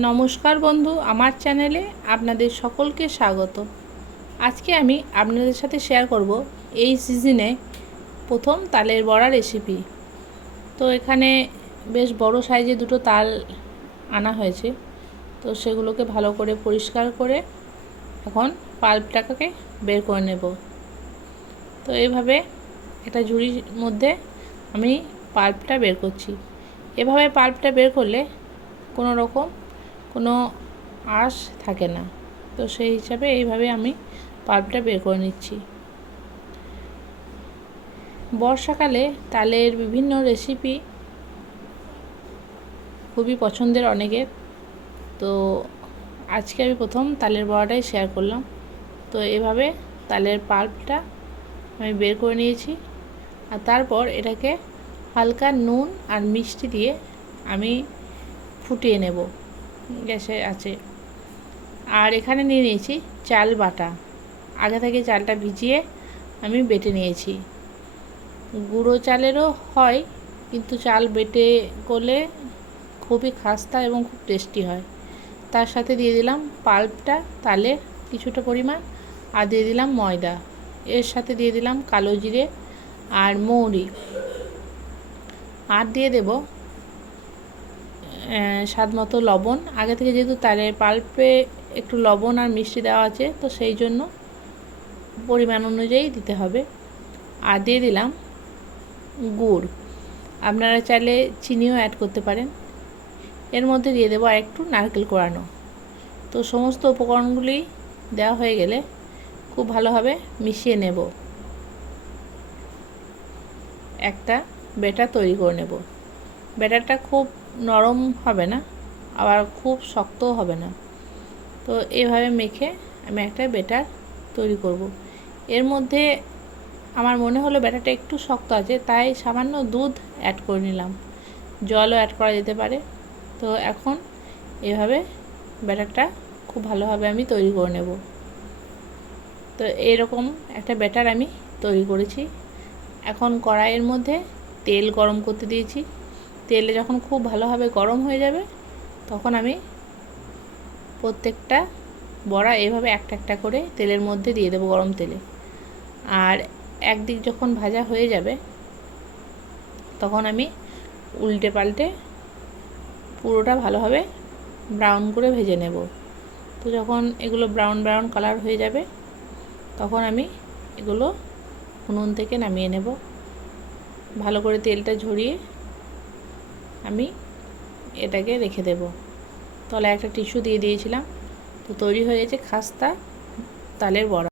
নমস্কার বন্ধু, আমার চ্যানেলে আপনাদের সকলকে স্বাগত। আজকে আমি আপনাদের সাথে শেয়ার করব এই সিজনে প্রথম তালের বড়া রেসিপি। তো এখানে বেশ বড় সাইজে দুটো তাল আনা হয়েছে। তো সেগুলোকে ভালো করে পরিষ্কার করে এখন পাল্পটাকে বের করে নেব। তো এইভাবে একটা ঝুড়ির মধ্যে আমি পাল্পটা বের করছি। এভাবে পাল্পটা বের করলে কোনো আঁশ থাকে না। তো সেই হিসাবে এইভাবে আমি পাল্পটা বের করে নিচ্ছি। বর্ষাকালে তালের বিভিন্ন রেসিপি খুবই পছন্দের অনেকের। তো আজকে আমি প্রথম তালের বড়াটাই শেয়ার করলাম। তো এভাবে তালের পাল্পটা আমি বের করে নিয়েছি। আর তারপর এটাকে হালকা নুন আর মিষ্টি দিয়ে আমি ফুটিয়ে নেব গ্যাসে আছে। আর এখানে নিয়ে নিয়েছি চাল বাটা। আগে থেকে চালটা ভিজিয়ে আমি বেটে নিয়েছি। গুঁড়ো চালেরও হয়, কিন্তু চাল বেটে করলে খুবই খাস্তা এবং খুব টেস্টি হয়। তার সাথে দিয়ে দিলাম পাল্পটা তালের কিছুটা পরিমাণ, আর দিয়ে দিলাম ময়দা। এর সাথে দিয়ে দিলাম কালো জিরে আর মৌরি, আর দিয়ে দেব স্বাদ মতো লবণ। আগে থেকে যেহেতু তালের পাল্পে একটু লবণ আর মিষ্টি দেওয়া আছে, তো সেই জন্য পরিমাণ অনুযায়ী দিতে হবে। আর দিয়ে দিলাম গুড়, আপনারা চাইলে চিনিও অ্যাড করতে পারেন। এর মধ্যে দিয়ে দেবো আর একটু নারকেল কোড়ানো। তো সমস্ত উপকরণগুলি দেওয়া হয়ে গেলে খুব ভালোভাবে মিশিয়ে নেব। একটা ব্যাটার তৈরি করে নেব। ব্যাটারটা খুব নরম হবে না, আবার খুব শক্তও হবে না। তো এইভাবে মেখে আমি একটা ব্যাটার তৈরি করব। এর মধ্যে আমার মনে হলো ব্যাটারটা একটু শক্ত আছে, তাই সামান্য দুধ অ্যাড করে নিলাম। জলও অ্যাড করা যেতে পারে। তো এখন এভাবে ব্যাটারটা খুব ভালোভাবে আমি তৈরি করে নেব। তো এরকম একটা ব্যাটার আমি তৈরি করেছি। এখন কড়াইয়ের মধ্যে তেল গরম করতে দিয়েছি। তেলে যখন খুব ভালোভাবে গরম হয়ে যাবে, তখন আমি প্রত্যেকটা বড়া এভাবে একটা একটা করে তেলের মধ্যে দিয়ে দেবো, গরম তেলে। আর একদিক যখন ভাজা হয়ে যাবে, তখন আমি উল্টে পাল্টে পুরোটা ভালোভাবে ব্রাউন করে ভেজে নেব। তো যখন এগুলো ব্রাউন ব্রাউন কালার হয়ে যাবে, তখন আমি এগুলো উনুন থেকে নামিয়ে নেব। ভালো করে তেলটা ঝরিয়ে আমি এটাকে রেখে দেব। তলায় একটা টিস্যু দিয়ে দিয়েছিলাম। তো তৈরি হয়ে গেছে খাস্তা তালের বড়া।